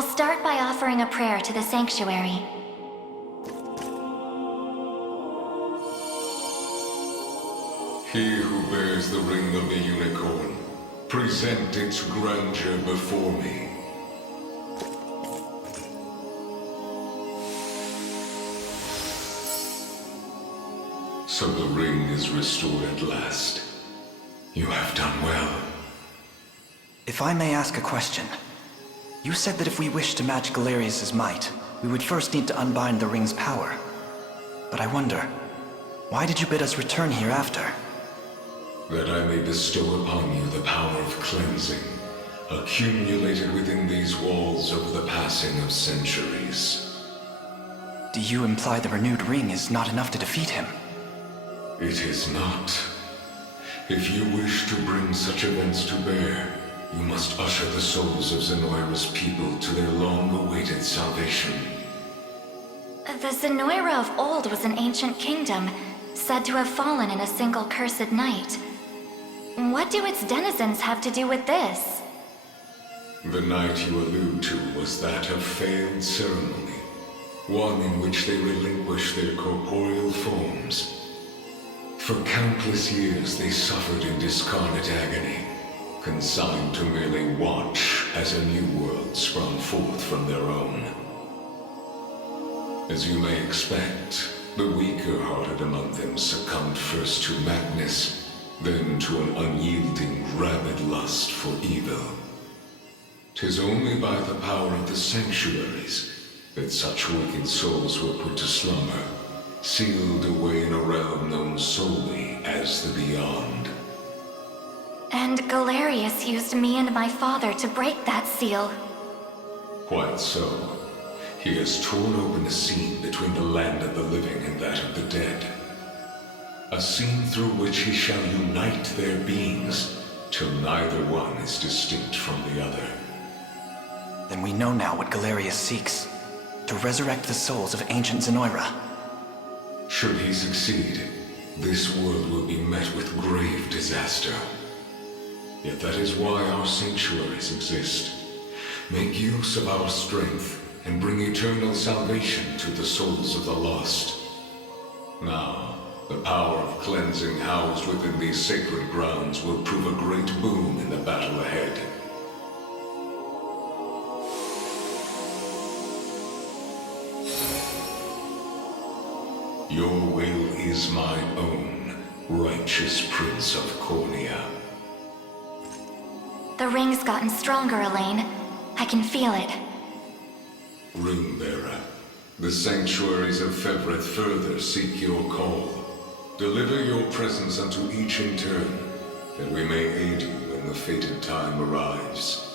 I'll start by offering a prayer to the Sanctuary. He who bears the ring of the unicorn, present its grandeur before me. So the ring is restored at last. You have done well. If I may ask a question. You said that if we wished to match Galerius' might, we would first need to unbind the ring's power. But I wonder, why did you bid us return here after? That I may bestow upon you the power of cleansing, accumulated within these walls over the passing of centuries. Do you imply the renewed ring is not enough to defeat him? It is not. If you wish to bring such events to bear, you must usher the souls of Zenoira's people to their long-awaited salvation. The Zenoira of old was an ancient kingdom, said to have fallen in a single cursed night. What do its denizens have to do with this? The night you allude to was that of failed ceremony, one in which they relinquished their corporeal forms. For countless years they suffered in discarnate agony, consigned to merely watch as a new world sprung forth from their own. As you may expect, the weaker-hearted among them succumbed first to madness, then to an unyielding, rabid lust for evil. 'Tis only by the power of the Sanctuaries that such wicked souls were put to slumber, sealed away in a realm known solely as the Beyond. And Galerius used me and my father to break that seal. Quite so. He has torn open a seam between the land of the living and that of the dead. A seam through which he shall unite their beings, till neither one is distinct from the other. Then we know now what Galerius seeks. To resurrect the souls of ancient Zenoira. Should he succeed, this world will be met with grave disaster. Yet that is why our sanctuaries exist. Make use of our strength and bring eternal salvation to the souls of the lost. Now, the power of cleansing housed within these sacred grounds will prove a great boon in the battle ahead. Your will is mine own, righteous Prince of Cornia. The ring's gotten stronger, Elaine. I can feel it. Ringbearer, the sanctuaries of Fevrith further seek your call. Deliver your presence unto each in turn, that we may aid you when the fated time arrives.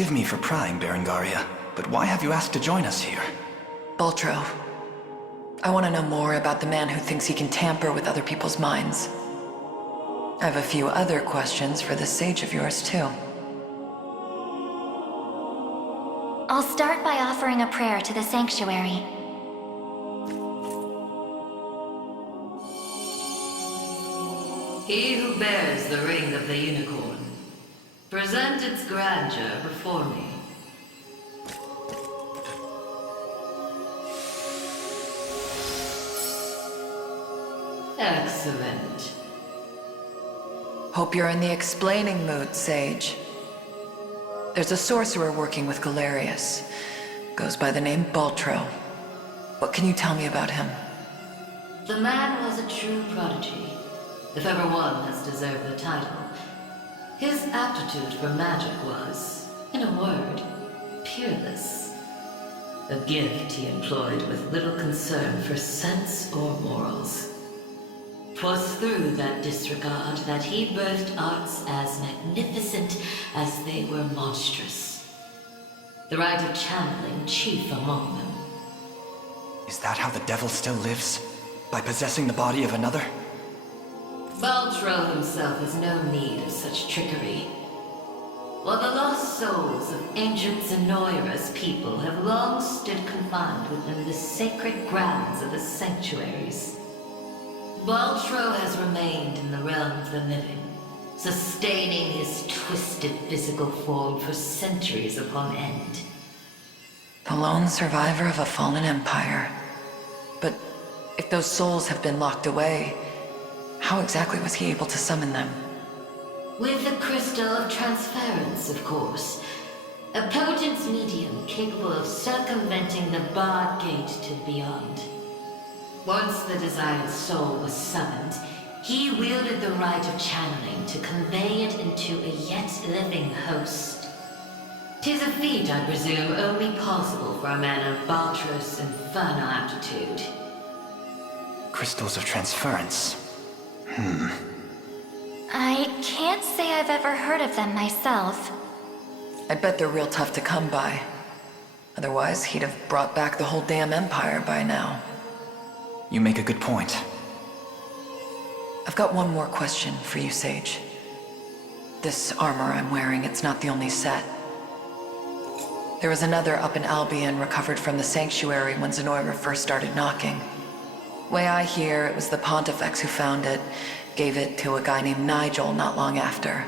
Forgive me for prying, Berengaria, but why have you asked to join us here? Baltro, I want to know more about the man who thinks he can tamper with other people's minds. I have a few other questions for this sage of yours, too. I'll start by offering a prayer to the Sanctuary. He who bears the ring of the unicorn, present its grandeur before me. Excellent. Hope you're in the explaining mood, Sage. There's a sorcerer working with Galerius. Goes by the name Baltro. What can you tell me about him? The man was a true prodigy, if ever one has deserved the title. His aptitude for magic was, in a word, peerless. A gift he employed with little concern for sense or morals. 'Twas through that disregard that he birthed arts as magnificent as they were monstrous. The rite of channeling chief among them. Is that how the devil still lives? By possessing the body of another? Baltro himself has no need of such trickery. While the lost souls of ancient Zenoira's people have long stood confined within the sacred grounds of the Sanctuaries, Baltro has remained in the realm of the living, sustaining his twisted physical form for centuries upon end. The lone survivor of a fallen empire. But if those souls have been locked away, how exactly was he able to summon them? With the crystal of transference, of course. A potent medium capable of circumventing the barred gate to the beyond. Once the desired soul was summoned, he wielded the rite of channeling to convey it into a yet living host. 'Tis a feat, I presume, only possible for a man of Baltro's infernal aptitude. Crystals of transference. I can't say I've ever heard of them myself. I bet they're real tough to come by. Otherwise, he'd have brought back the whole damn empire by now. You make a good point. I've got one more question for you, Sage. This armor I'm wearing, it's not the only set. There was another up in Albion recovered from the Sanctuary when Zenoira first started knocking. Way I hear, it was the Pontifex who found it, gave it to a guy named Nigel not long after.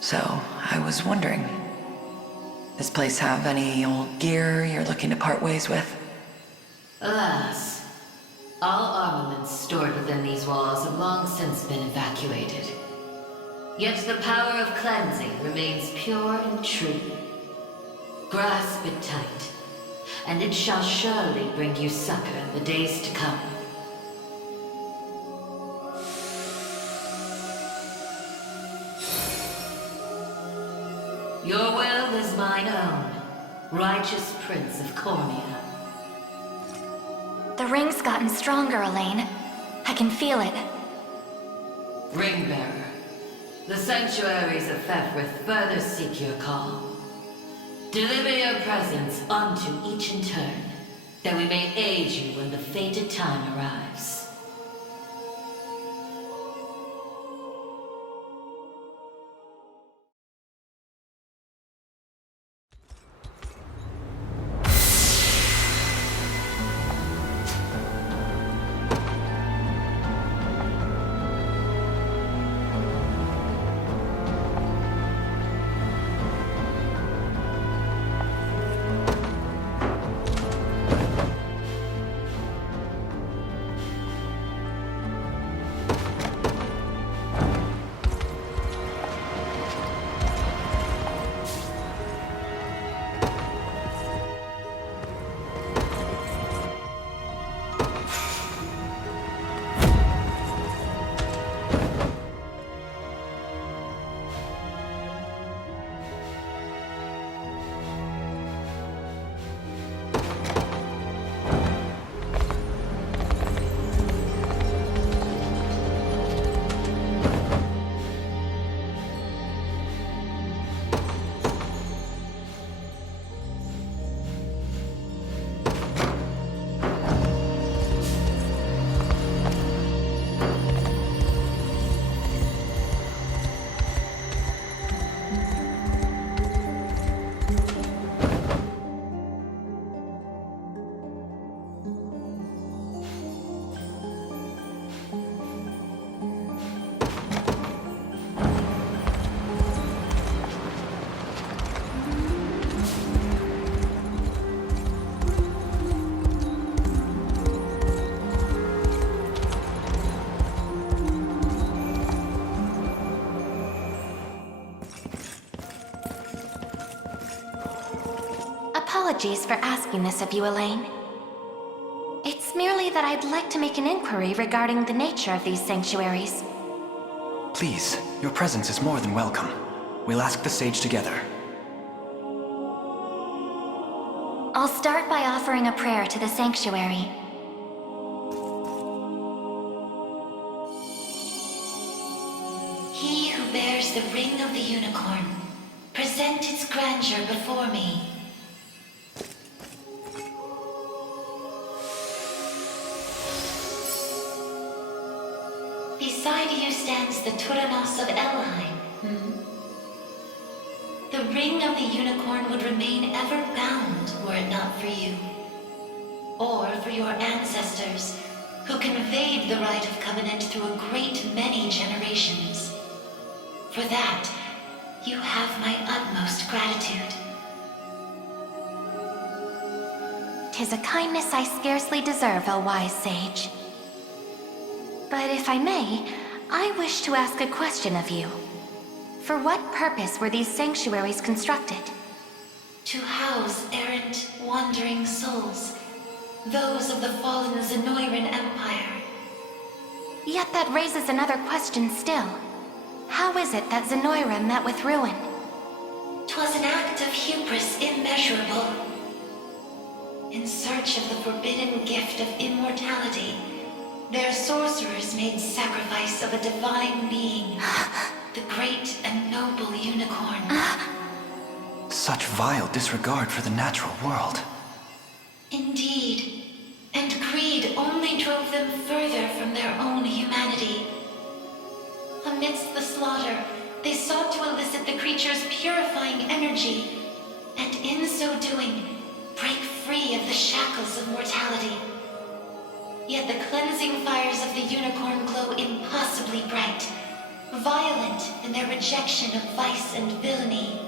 So, I was wondering, this place have any old gear you're looking to part ways with? Alas, all armaments stored within these walls have long since been evacuated. Yet the power of cleansing remains pure and true. Grasp it tight, and it shall surely bring you succor in the days to come. Your will is mine own, righteous Prince of Cornia. The ring's gotten stronger, Elaine. I can feel it. Ringbearer, the Sanctuaries of Fefrith further seek your call. Deliver your presence unto each in turn, that we may aid you when the fated time arrives. apologies for asking this of you, Elaine. It's merely that I'd like to make an inquiry regarding the nature of these sanctuaries. Please, your presence is more than welcome. We'll ask the sage together. I'll start by offering a prayer to the sanctuary. He who bears the ring of the unicorn, present its grandeur before me. Beside you stands the Turanos of Elheim. The ring of the unicorn would remain ever bound were it not for you. Or for your ancestors, who conveyed the rite of covenant through a great many generations. For that, you have my utmost gratitude. 'Tis a kindness I scarcely deserve, O wise sage. But if I may, I wish to ask a question of you. For what purpose were these sanctuaries constructed? To house errant, wandering souls, those of the fallen Zenoiran Empire. Yet that raises another question still. How is it that Zenoira met with ruin? 'Twas an act of hubris immeasurable. In search of the forbidden gift of immortality, their sorcerers made sacrifice of a divine being, the great and noble unicorn. Such vile disregard for the natural world. Indeed. And greed only drove them further from their own humanity. Amidst the slaughter, they sought to elicit the creature's purifying energy, and in so doing, break free of the shackles of mortality. Yet the cleansing fires of the unicorn glow impossibly bright, violent in their rejection of vice and villainy.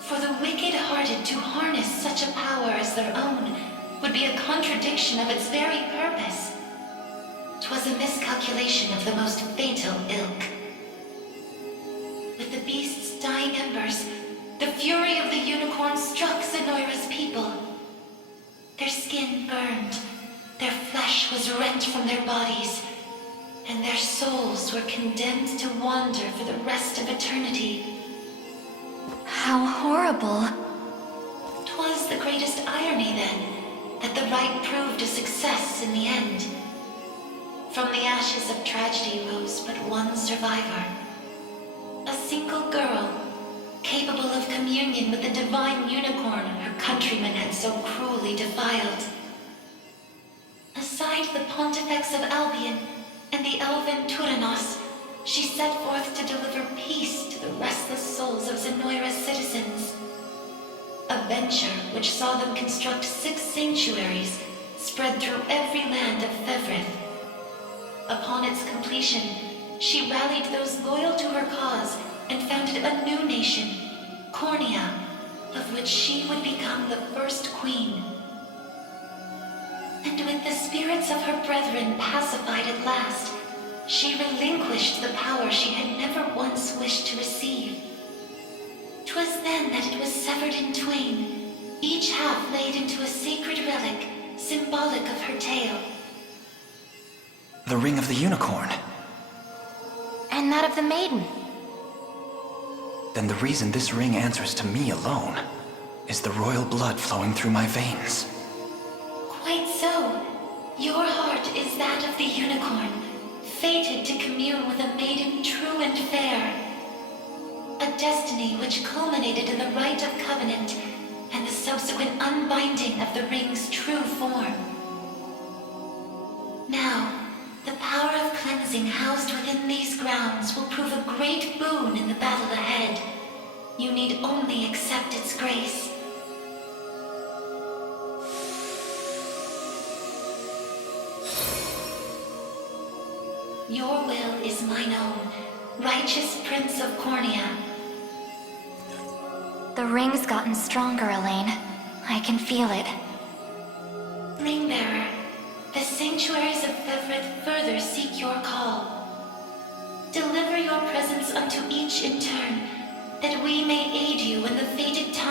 For the wicked-hearted to harness such a power as their own would be a contradiction of its very purpose. 'Twas a miscalculation of the most fatal ilk. With the beast's dying embers, the fury of the unicorn struck Zenoira's people. Their skin burned, their flesh was rent from their bodies, and their souls were condemned to wander for the rest of eternity. How horrible. 'Twas the greatest irony, then, that the rite proved a success in the end. From the ashes of tragedy rose but one survivor. A single girl, capable of communion with the divine unicorn her countrymen had so cruelly defiled. Aside the Pontifex of Albion and the elven Turanos, she set forth to deliver peace to the restless souls of Zenoira's citizens. A venture which saw them construct 6 sanctuaries spread through every land of Thevrith. Upon its completion, she rallied those loyal to her cause and founded a new nation, Cornia, of which she would become the first queen. And with the spirits of her brethren pacified at last, she relinquished the power she had never once wished to receive. 'Twas then that it was severed in twain, each half laid into a sacred relic, symbolic of her tale. The ring of the unicorn. And that of the maiden. Then the reason this ring answers to me alone is the royal blood flowing through my veins. Quite so. Your heart is that of the unicorn, fated to commune with a maiden true and fair. A destiny which culminated in the rite of covenant and the subsequent unbinding of the ring's true form. Now, the power of cleansing housed within these grounds will prove a great boon in the battle ahead. You need only accept its grace. Your will is mine own, righteous Prince of Cornia. The ring's gotten stronger, Elaine. I can feel it. Ringbearer, the sanctuaries of Thevrith further seek your call. Deliver your presence unto each in turn, that we may aid you when the fated time